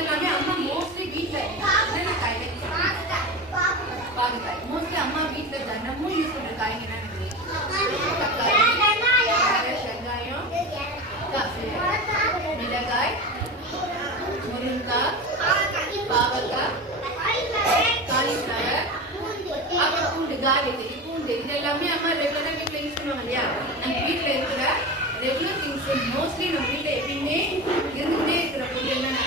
இதெல்லாமே அம்மா மோஸ்ட்லி வீட்ல என்னென்ன காய் பாகக்காய் மோஸ்ட்லி அம்மா வீட்ல தினமும் யூஸ் பண்ற காய்ங்க என்ன தக்காளி வெங்காயம் மிளகாய் முருங்காய் பாவக்காய் காலிஃப்ளவர் அப்புறம் பூண்டு கார்லிக் பூண்டு இதெல்லாமே அம்மா ரெகுலரா வீட்ல யூஸ் பண்ணுவாங்க இல்லையா நம்ம வீட்ல இருக்கிற ரெகுலர் திங்ஸ் மோஸ்ட்லி நம்ம வீட்ல எப்பயுமே இருந்துகிட்டே இருக்கிற பொருள் என்னன்னா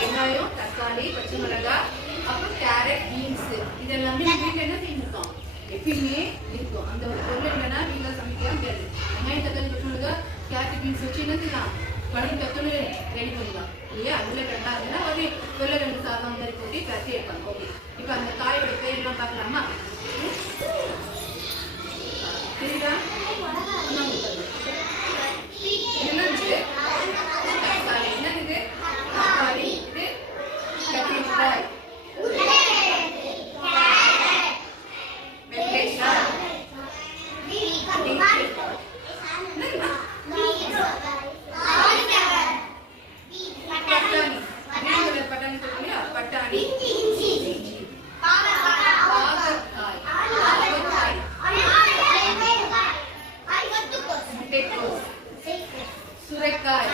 வெங்காயம் தக்காளி பச்சை மிளகாய் அப்புறம் கேரட் பீன்ஸ் இதெல்லாமே நம்ம வீட்ல என்ன செஞ்சிருக்கோம் எப்பயுமே இருக்கும் அந்த ஒரு பொருள் இல்லைன்னா வீட்ல சமைக்கலாம் முடியாது வெங்காயம் தக்காளி பச்சை மிளகாய் கேரட் பீன்ஸ் வச்சு என்ன செய்யலாம் குழம்பு டக்குன்னு ரெடி பண்ணிக்கலாம் இல்லையா அதுல ரெண்டாவதுன்னா ஒரு வெள்ள 2 சாதம் மாதிரி போட்டு கட்டி எடுப்பாங்க ஓகே இப்போ அந்த காயோட பேர்லாம் பார்க்கலாமா சரிதா என்னது தக்காளி என்னது தக்காளி இது கத்திரிக்காய் பட்டாணி சுரைக்காய்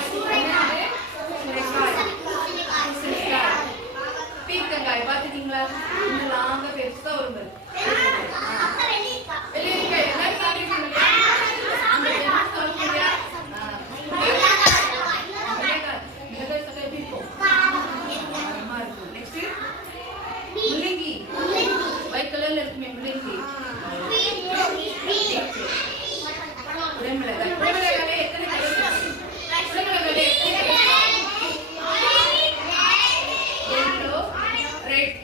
பீர்க்கங்காய் பாத்துட்டீங்களா இன்னும் லாங்க பெருசா ஒரு வெள்ளரிக்காய் எல்லாரும் சாப்பிடுறீங்களா முள்ளங்கி ஒயிட் கலர்ல இருக்குமே முள்ளங்கி உடம்புலகாய் உடம்புலகாய் எத்தனை உடம்புலகாய் எல்லோ ரெட்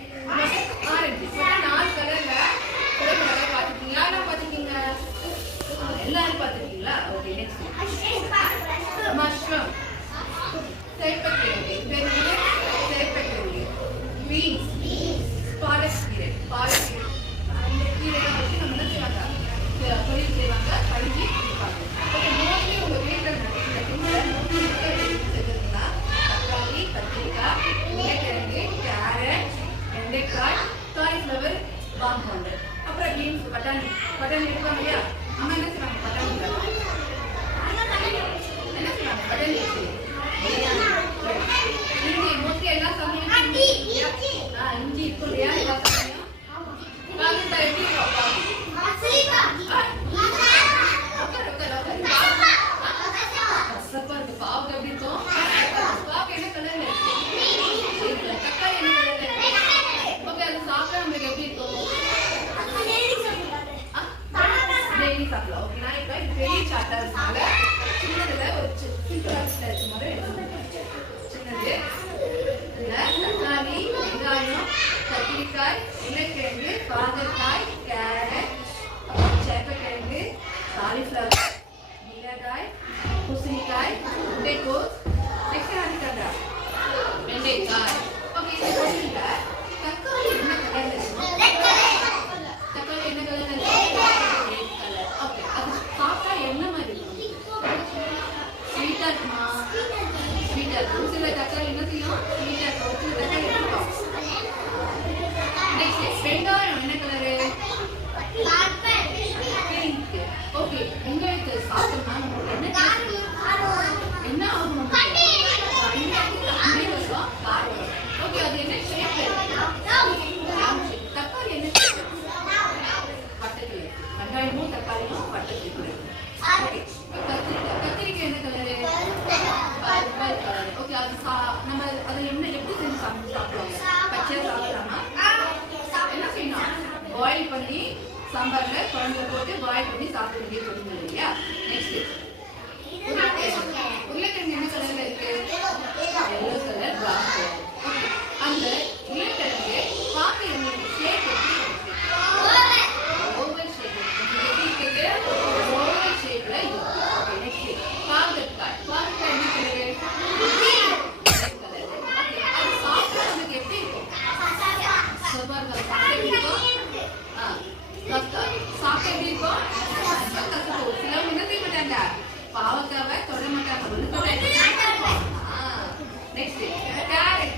ஆரஞ்சு 4 கலர்ல உடம்புலகாய் பாத்துட்டீங்களா யாரெல்லாம் பாத்துட்டீங்க எல்லாரும் பாத்துட்டீங்களா ஓகே நெக்ஸ்ட் மஷ்ரூம் சேப்பக்கிழங்கு சேப்பக்கிழங்கு பீன்ஸ் பாலக்கீரை அந்த கீரையை வச்சு நம்ம என்ன செய்வாங்க பொரியல் செய்வாங்க கழுவி கொடுப்பாங்க மோஸ்ட்லி உங்கள் வீட்டில் நடக்கிறதுனா தக்காளி கத்திரிக்காய் உருளைக்கிழங்கு கேரட் வெண்டைக்காய் காலிஃப்ளவர் வாங்குவாங்க அப்புறம் பீன்ஸ் பட்டாணி எடுப்பாங்க இல்லையா அம்மா என்ன செய்வாங்க பட்டாணி என்ன செய்வாங்க பட்டாணி இஞ்சி மோஸ்ட்லி எல்லா சமையலும் இஞ்சி இருக்கும் இல்லையா எல்லா சமையலும் பாவம் எப்படி இருக்கும் பாவம் என்ன கலர்ல இருக்கு தக்காளி என்ன கலர்ல இருக்கு ஓகே அது சாப்பிட்டா நம்மளுக்கு எப்படி இருக்கும் டெய்லி சாப்பிடலாம் ஓகே நான் இப்ப பெரிய சாட்டா இருந்தாங்க சின்னதுல ஒரு சின்னதுல இருக்கும் போது சின்னது தக்காளி வெங்காயம் கத்திரிக்காய் உருளைக்கிழங்கு பாகற்காய் கேரட் சேப்பக்கிழங்கு காலிஃப்ளவர் மிளகாய் பூசணிக்காய் முட்டைக்கோஸ் வெண்டைக்காய் ஓகே இந்த பொருள்ல தக்காளி என்ன கலர்ல இருக்கும் தக்காளி என்ன கலர்ல இருக்கும் ரெட் கலர் ஓகே அது சாப்பிட்டா என்ன மாதிரி இருக்கும் ஸ்வீட்டா இருக்குமா ஸ்வீட்டா இருக்கும் சில தக்காளி என்ன செய்யும் ஸ்வீட்டா இருக்கும் சில தக்காளி இருக்கும் நெக்ஸ்ட் வெங்காயம் என்ன கலரு பிங்க் ஓகே வெங்காயத்தை சாப்பிட்டோம்னா நமக்கு என்ன ஆகும் ஓகே அது என்ன ஷேப் தக்காளி என்ன பட்டத்தில் வெங்காயமும் தக்காளியும் பட்டத்தில் கத்திரிக்காய் என்ன கலரு கலர் ஓகே அது நம்ம அதை என்ன எப்படி செஞ்சு சாப்பிடுவாங்க பச்சையா சாப்பிடலாமா என்ன செய்யணும் பாயில் பண்ணி சாம்பார்ல குழம்புல போட்டு பாயில் பண்ணி சாப்பிட வேண்டிய பொருள் இல்லையா நெக்ஸ்ட் உருளைக்கிழங்கு என்ன கலர்ல இருக்கு எல்லோ கலர் பிளாக் கலர் அந்த உருளைக்கிழங்கு பார்க்க எங்களுக்கு ஷேப் ஓவல் ஷேப் எப்படி இருக்கு ஓவல் ஷேப்ல இருக்கு நெக்ஸ்ட் பாகற்காய் என்ன கலரு கலர் அது சாப்பிட்டா நமக்கு எப்படி இருக்கும் சாப்பிட்டா எப்படி இருக்கும் சாப்பிட்டா எப்படி இருக்கும் சிலவங்க என்ன செய்ய மாட்டாங்க பாவக்காவை தொட மாட்டாங்க நெக்ஸ்ட் கேரட்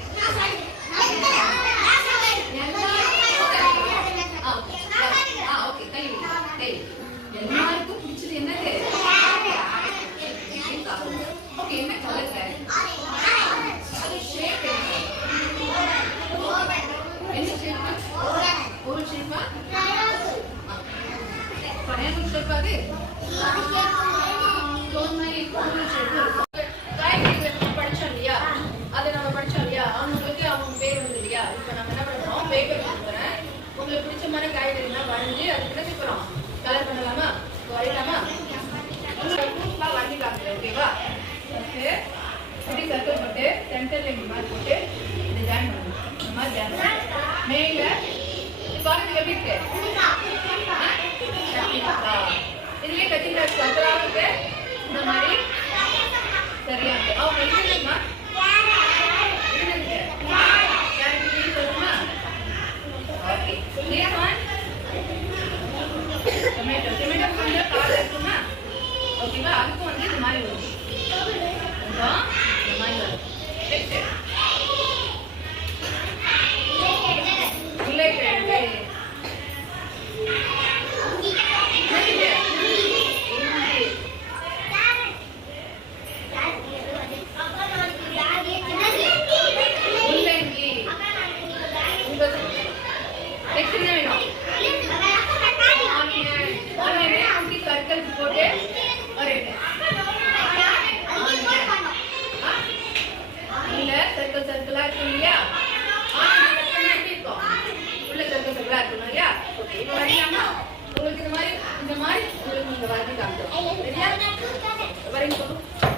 அதுக்கு என்ன போறோம் கலர் பண்ணலாமா வரையலாமா ஃப்ரூட்ஸ்லாம் வரைஞ்சி காமிக்கிறேன் ஓகேவா ஃபர்ஸ்ட் இப்படி சர்க்கிள் போட்டு சென்டர்ல இந்த மாதிரி போட்டு இதை ஜாயின் பண்ணணும் இந்த மாதிரி ஜாயின் பண்ணணும் மேல இது பாருங்க எப்படி இருக்கு இதுலயே கத்திரிக்கா சக்கரா இருக்கு இந்த மாதிரி சரியா இருக்கு அவங்க என்னமா ஓகே next one tomato கொஞ்சம் கால் இருக்குமா ஓகேவா அதுக்கு வந்து இந்த மாதிரி வரும் கொஞ்சம் இந்த மாதிரி வரும் உருளைக்கிழங்கு போட்டு சர்க்கிள் சர்க்கிளா இருக்கும் இல்லையா உள்ள சர்க்கிள் சர்க்கிளா இருக்கணும் இல்லையா இப்ப வரையாமா உங்களுக்கு இந்த மாதிரி உங்களுக்கு நீங்க வரைஞ்சு காமிக்கிறோம் சரியா வரைங்க